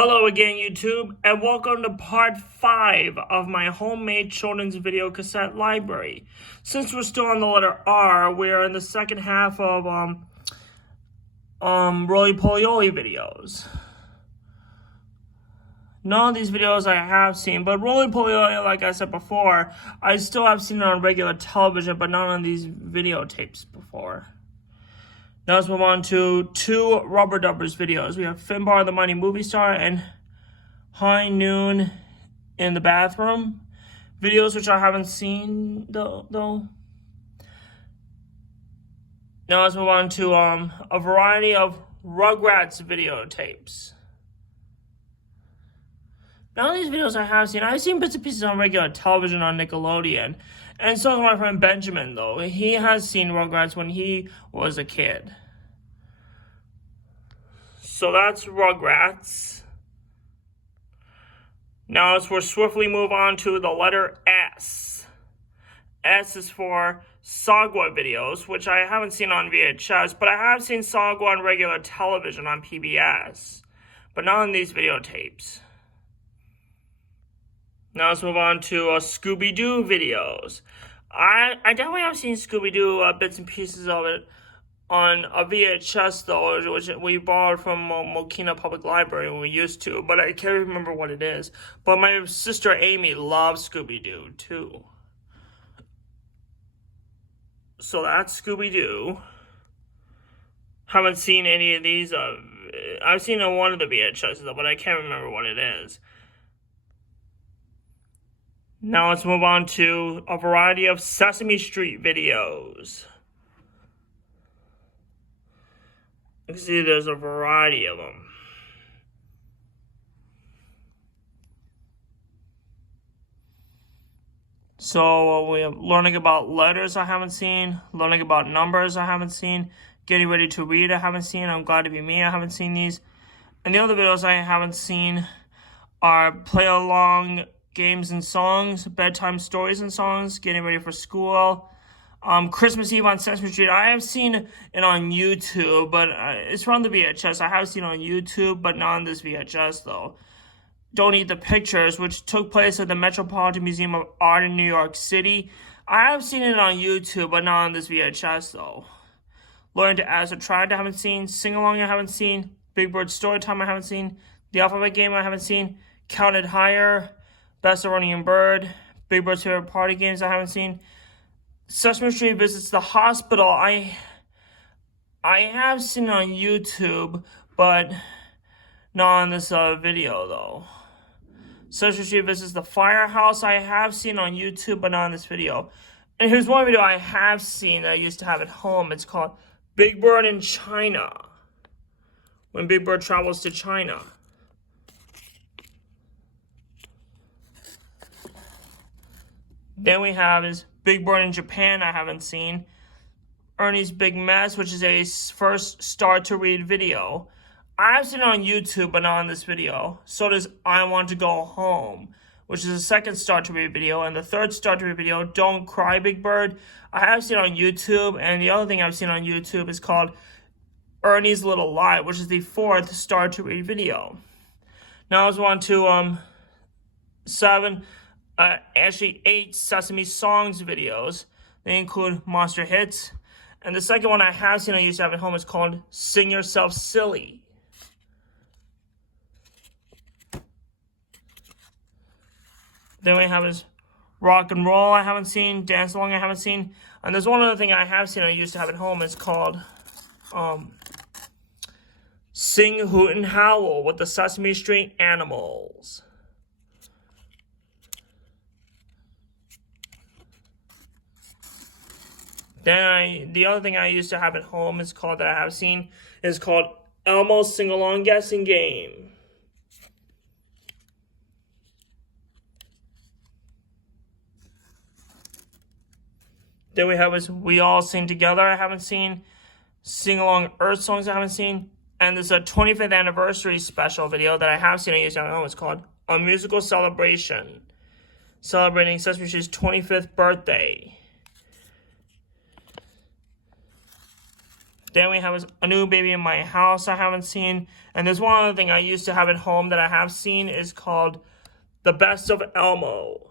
Hello again, YouTube, and welcome to part 5 of my homemade children's video cassette library. Since we're still on the letter R, we're in the second half of roly-poly videos. None of these videos I have seen, but roly-poly, like I said before, I still have seen it on regular television, but not on these videotapes before. Now let's move on to two Rubber Dubbers videos. We have Finbar the Mighty Movie Star and High Noon in the Bathroom. Videos which I haven't seen though. Now let's move on to a variety of Rugrats videotapes. None of these videos I have seen. I've seen bits and pieces on regular television on Nickelodeon. And so is my friend Benjamin, though. He has seen Rugrats when he was a kid. So that's Rugrats. Now we'll swiftly move on to the letter S. S is for Sagwa videos, which I haven't seen on VHS, but I have seen Sagwa on regular television on PBS. But not on these videotapes. Now let's move on to Scooby-Doo videos. I definitely have seen Scooby-Doo bits and pieces of it on a VHS, though, which we borrowed from Mokina Public Library when we used to, but I can't remember what it is. But my sister Amy loves Scooby-Doo, too. So that's Scooby-Doo. Haven't seen any of these. I've seen one of the VHSs, though, but I can't remember what it is. Now let's move on to a variety of Sesame Street videos. You can see there's a variety of them. So we have learning about letters I haven't seen, learning about numbers I haven't seen, getting ready to read I haven't seen, I'm glad to be me I haven't seen these. And the other videos I haven't seen are play along games and songs, bedtime stories and songs, getting ready for school, Christmas Eve on Sesame Street. I have seen it on YouTube, but it's from the VHS. I have seen it on YouTube, but not on this VHS, though. Don't Eat the Pictures, which took place at the Metropolitan Museum of Art in New York City. I have seen it on YouTube, but not on this VHS, though. Learn to Add Subtract I haven't seen. Sing Along I haven't seen. Big Bird Storytime I haven't seen. The Alphabet Game I haven't seen. Counted Higher. Best of Running Bird, Big Bird's Favorite Party Games I haven't seen. Sesame Street Visits the Hospital. I have seen it on YouTube, but not on this video, though. Sesame Street Visits the Firehouse. I have seen on YouTube, but not on this video. And here's one video I have seen that I used to have at home. It's called Big Bird in China. When Big Bird travels to China. Then we have is Big Bird in Japan I haven't seen. Ernie's Big Mess, which is a first Start to Read video. I've seen it on YouTube, but not on this video. So does I Want to Go Home, which is a second Start to Read video. And the third Start to Read video, Don't Cry Big Bird, I have seen it on YouTube. And the other thing I've seen on YouTube is called Ernie's Little Lie, which is the fourth Start to Read video. Now let's move on to 8 Sesame Songs videos. They include Monster Hits. And the second one I have seen I used to have at home is called Sing Yourself Silly. Then we have is Rock and Roll I haven't seen. Dance Along I haven't seen. And there's one other thing I have seen I used to have at home. It's called Sing, Hoot, and Howl with the Sesame Street Animals. Then the other thing I used to have at home is called Elmo's Sing Along Guessing Game. Then we have is We All Sing Together I haven't seen. Sing Along Earth Songs I haven't seen. And there's a 25th anniversary special video that I have seen I used to have at home. It's called A Musical Celebration, celebrating Sesame Street's 25th birthday. Then we have A New Baby in My House I haven't seen. And there's one other thing I used to have at home that I have seen is called The Best of Elmo.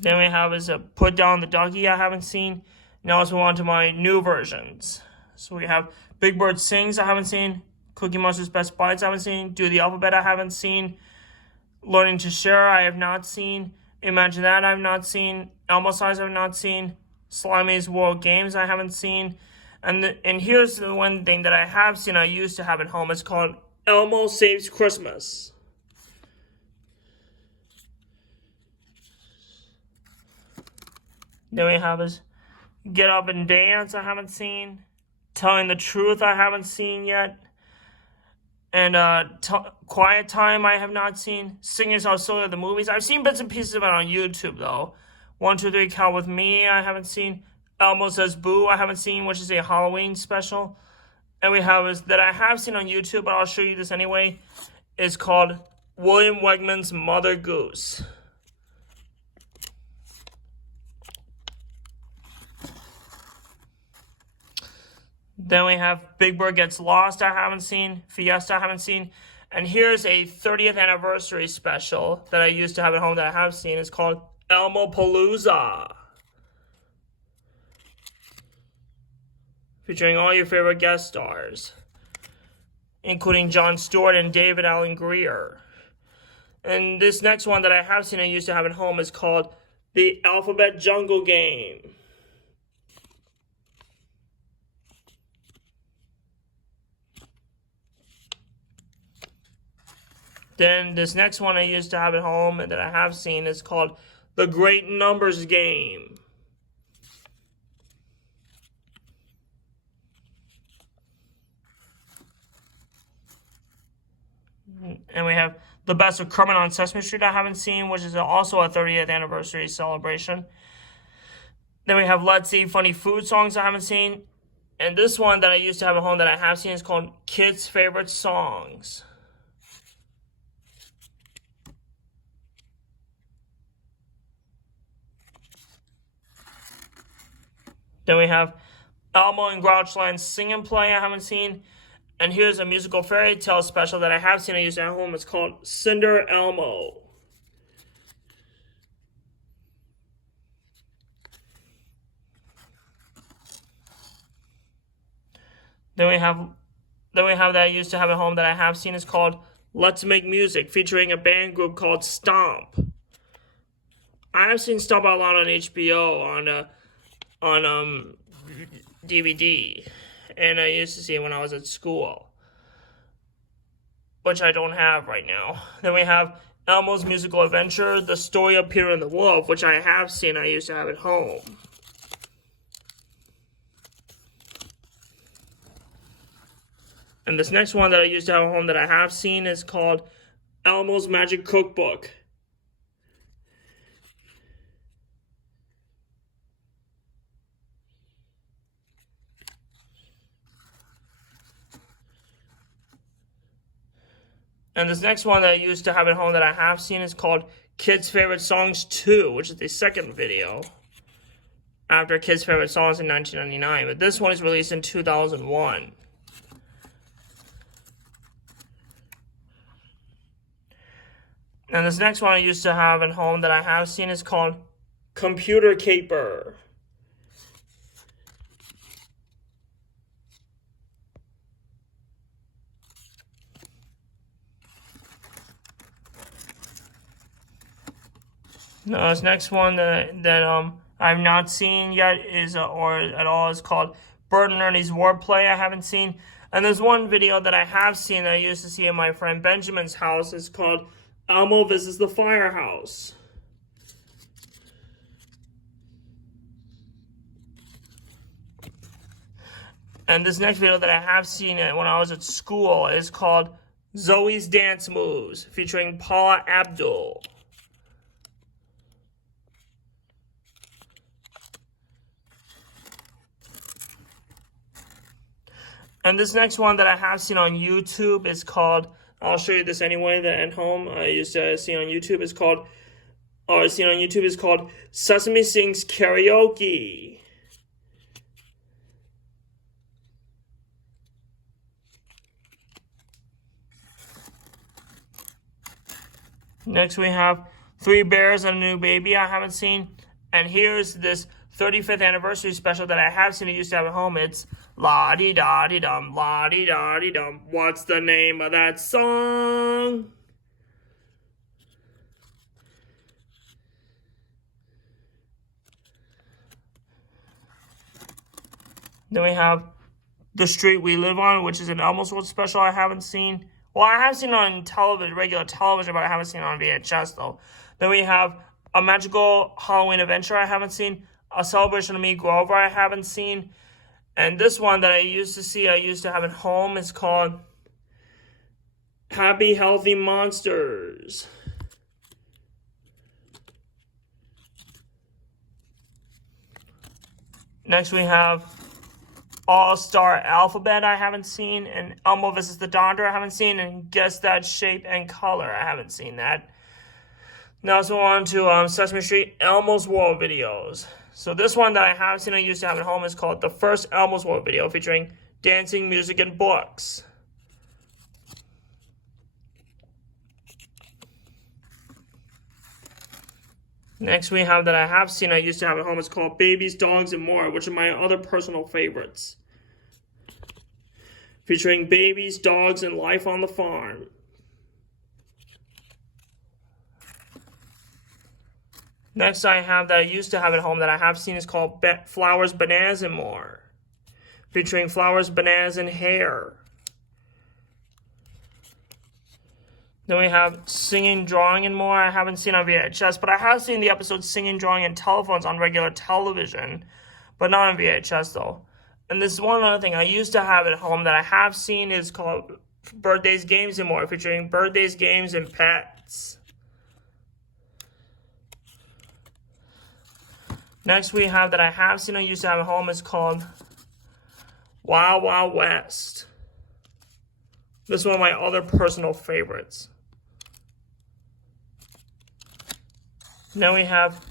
Then we have a Put Down the Doggy I haven't seen. Now let's move on to my new versions. So we have Big Bird Sings I haven't seen. Cookie Monster's Best Bites I haven't seen. Do the Alphabet I haven't seen. Learning to Share I have not seen. Imagine That I have not seen. Elmo Size I have not seen. Slimy's World Games I haven't seen. And here's the one thing that I have seen I used to have at home. It's called Elmo Saves Christmas. Then we have Get Up and Dance I haven't seen. Telling the Truth I haven't seen yet. And Quiet Time I have not seen. Singing Our Soul the movies. I've seen bits and pieces of it on YouTube though. 1, 2, 3 Count With Me I haven't seen. Elmo Says Boo I haven't seen, which is a Halloween special. And we have that I have seen on YouTube, but I'll show you this anyway. It's called William Wegman's Mother Goose. Then we have Big Bird Gets Lost I haven't seen. Fiesta I haven't seen. And here's a 30th anniversary special that I used to have at home that I have seen. It's called Elmo Palooza. Featuring all your favorite guest stars, including Jon Stewart and David Alan Grier. And this next one that I have seen I used to have at home is called The Alphabet Jungle Game. Then this next one I used to have at home and that I have seen is called The Great Numbers Game. And we have The Best of Kermit on Sesame Street I haven't seen, which is also a 30th anniversary celebration. Then we have Let's See Funny Food Songs I haven't seen. And this one that I used to have at home that I have seen is called Kids' Favorite Songs. Then we have Elmo and Grouchland's Sing and Play I haven't seen. And here's a musical fairy tale special that I have seen I used at home. It's called Cinder Elmo. Then we have that I used to have at home that I have seen is called Let's Make Music, featuring a band group called Stomp. I have seen Stomp a lot on HBO on DVD, and I used to see it when I was at school, which I don't have right now. Then we have Elmo's Musical Adventure, The Story of Peter and the Wolf, which I have seen I used to have at home. And this next one that I used to have at home that I have seen is called Elmo's Magic Cookbook. And this next one that I used to have at home that I have seen is called Kids' Favorite Songs 2, which is the second video after Kids' Favorite Songs in 1999. But this one is released in 2001. And this next one I used to have at home that I have seen is called Computer Caper. Now, this next one that I've not seen yet or at all is called Bert and Ernie's Wordplay. I haven't seen. And there's one video that I have seen that I used to see in my friend Benjamin's house. It's called Elmo Visits the Firehouse. And this next video that I have seen when I was at school is called Zoe's Dance Moves, featuring Paula Abdul. And this next one that I have seen on YouTube is called, I'll show you this anyway, that at home I used to see on YouTube, is called I've seen on YouTube is called Sesame Sings Karaoke. Next we have Three Bears and a New Baby I haven't seen. And here's this 35th anniversary special that I have seen. It used to have at home. It's La-dee-da-dee-dum, la-dee-da-dee-dum. What's the name of that song? Then we have The Street We Live On, which is an Elmo's World special I haven't seen. Well, I have seen it on television, regular television, but I haven't seen it on VHS, though. Then we have A Magical Halloween Adventure I haven't seen. A Celebration of Me Grover I haven't seen. And this one that I used to see, I used to have at home, is called Happy Healthy Monsters. Next we have All-Star Alphabet I haven't seen, and Elmo vs. the Doctor I haven't seen, and Guess That Shape and Color I haven't seen that. Now let's move on to Sesame Street Elmo's World videos. So this one that I have seen, I used to have at home, is called The First Elmo's World video, featuring dancing, music, and books. Next we have that I have seen, I used to have at home, is called Babies, Dogs, and More, which are my other personal favorites. Featuring babies, dogs, and life on the farm. Next I have that I used to have at home that I have seen is called Flowers, Bananas, and More. Featuring flowers, bananas, and hair. Then we have Singing, Drawing, and More. I haven't seen on VHS, but I have seen the episodes Singing, Drawing, and Telephones on regular television, but not on VHS, though. And this is one other thing I used to have at home that I have seen is called Birthdays, Games, and More, featuring birthdays, games, and pets. Next we have that I have seen I used to have at home is called Wild Wild West. This is one of my other personal favorites. Now we have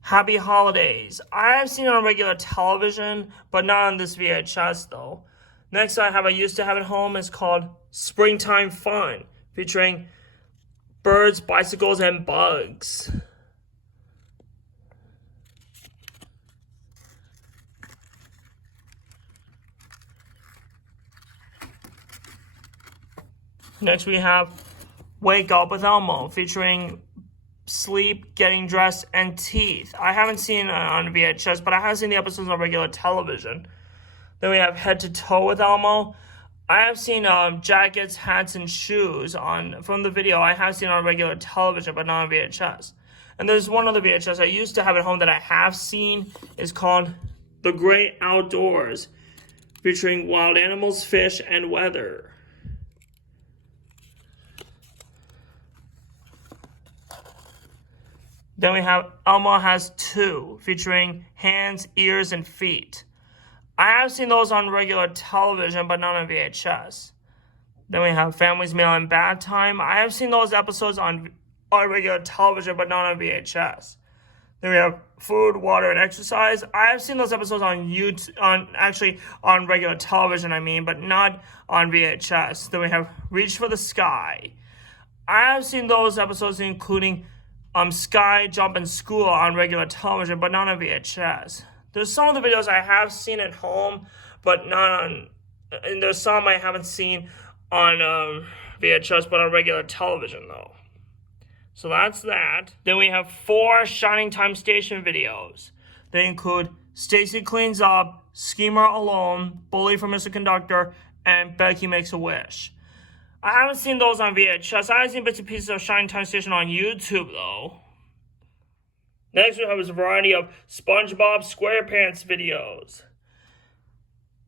Happy Holidays. I have seen it on regular television, but not on this VHS though. Next I used to have at home is called Springtime Fun, featuring birds, bicycles, and bugs. Next we have Wake Up with Elmo, featuring sleep, getting dressed, and teeth. I haven't seen it on VHS, but I have seen the episodes on regular television. Then we have Head to Toe with Elmo. I have seen jackets, hats, and shoes from the video. I have seen on regular television, but not on VHS. And there's one other VHS I used to have at home that I have seen. Is called The Great Outdoors, featuring wild animals, fish, and weather. Then we have Elmo Has Two, featuring hands, ears, and feet. I have seen those on regular television, but not on VHS. Then we have Family's Meal and Bath Time. I have seen those episodes on regular television, but not on VHS. Then we have Food, Water, and Exercise. I have seen those episodes on YouTube, on regular television, but not on VHS. Then we have Reach for the Sky. I have seen those episodes, including Sky, Jump, and School on regular television, but not on VHS. There's some of the videos I have seen at home, but not on, and there's some I haven't seen on VHS, but on regular television, though. So that's that. Then we have 4 Shining Time Station videos. They include Stacy Cleans Up, Schemer Alone, Bully for Mr. Conductor, and Becky Makes a Wish. I haven't seen those on VHS. I haven't seen bits and pieces of Shining Time Station on YouTube, though. Next, we have a variety of SpongeBob SquarePants videos.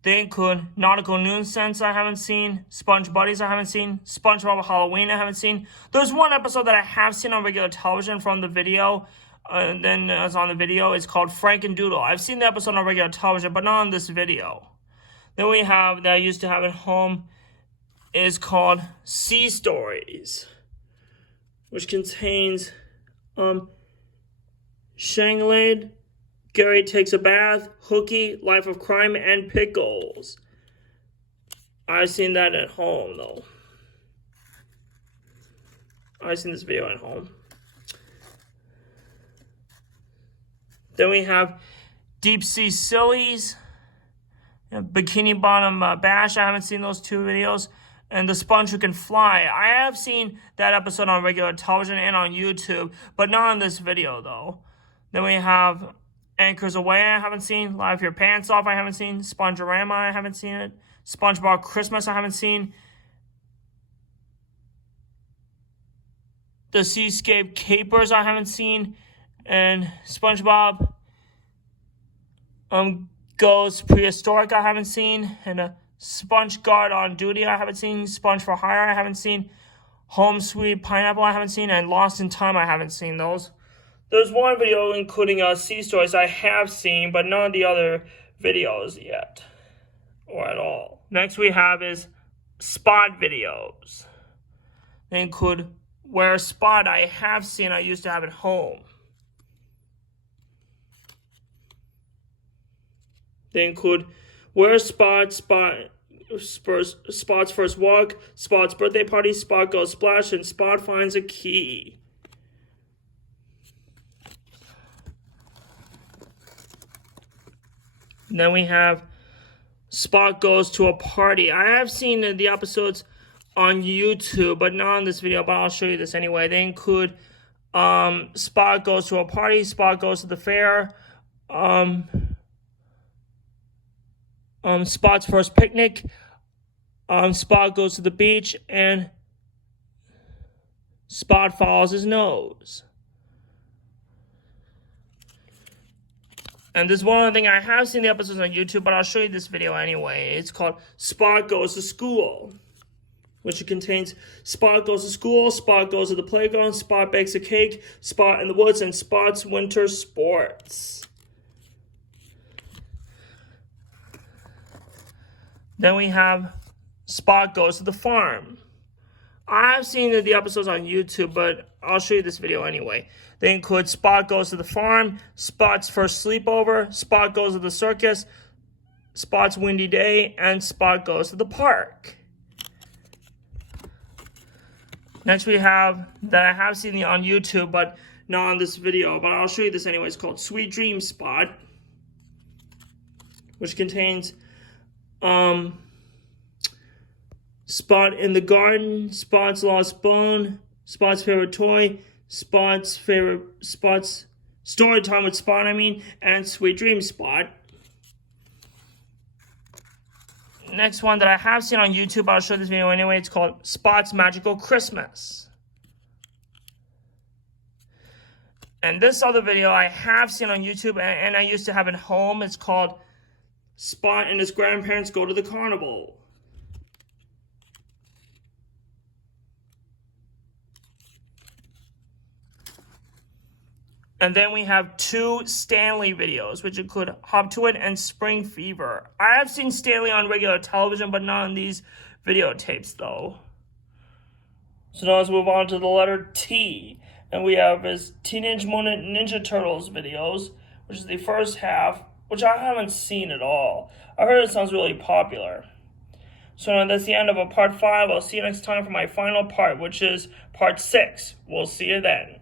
They include Nautical Nonsense I haven't seen, Sponge Buddies I haven't seen, SpongeBob Halloween I haven't seen. There's one episode that I have seen on regular television from the video, and then as on the video, it's called Frank and Doodle. I've seen the episode on regular television, but not on this video. Then we have, that I used to have at home, is called Sea Stories, which contains Shanglade, Gary Takes a Bath, Hooky, Life of Crime, and Pickles. I've seen that at home, though. I've seen this video at home. Then we have Deep Sea Sillies, Bikini Bottom Bash. I haven't seen those two videos. And The Sponge Who Can Fly. I have seen that episode on regular television and on YouTube, but not on this video, though. Then we have Anchors Away, I haven't seen. Live Your Pants Off, I haven't seen. Spongerama, I haven't seen it. SpongeBob Christmas, I haven't seen. The Seascape Capers, I haven't seen. And SpongeBob Goes Prehistoric, I haven't seen. And Sponge Guard on Duty, I haven't seen. Sponge for Hire, I haven't seen. Home Sweet Pineapple, I haven't seen. And Lost in Time, I haven't seen those. There's one video including sea stories I have seen, but none of the other videos yet, or at all. Next we have is Spot videos. They include Where Spot I have seen, I used to have at home. They include Where Spot's First Walk, Spot's Birthday Party, Spot Goes Splash, and Spot Finds a Key. And then we have Spot Goes to a Party. I have seen the episodes on YouTube, but not on this video, but I'll show you this anyway. They include Spot Goes to a Party, Spot Goes to the Fair, Spot's First Picnic, Spot Goes to the Beach, and Spot Follows His Nose. And there's one other thing, I have seen the episodes on YouTube, but I'll show you this video anyway. It's called Spot Goes to School, which contains Spot Goes to School, Spot Goes to the Playground, Spot Bakes a Cake, Spot in the Woods, and Spot's Winter Sports. Then we have Spot Goes to the Farm. I've seen the episodes on YouTube, but I'll show you this video anyway. They include Spot Goes to the Farm, Spot's First Sleepover, Spot Goes to the Circus, Spot's Windy Day, and Spot Goes to the Park. Next we have, that I have seen on YouTube, but not on this video, but I'll show you this anyway. It's called Sweet Dream Spot, which contains Spot in the Garden, Spot's Lost Bone, Spot's Favorite Toy, Spot's Story Time with Spot, and Sweet Dream Spot. Next one that I have seen on YouTube, I'll show this video anyway. It's called Spot's Magical Christmas. And this other video I have seen on YouTube, and I used to have at home. It's called Spot and His Grandparents Go to the Carnival. And then we have two Stanley videos, which include Hop to It and Spring Fever. I have seen Stanley on regular television, but not on these videotapes, though. So now let's move on to the letter T. And we have his Teenage Mutant Ninja Turtles videos, which is the first half, which I haven't seen at all. I heard it sounds really popular. So now that's the end of part 5. I'll see you next time for my final part, which is part 6. We'll see you then.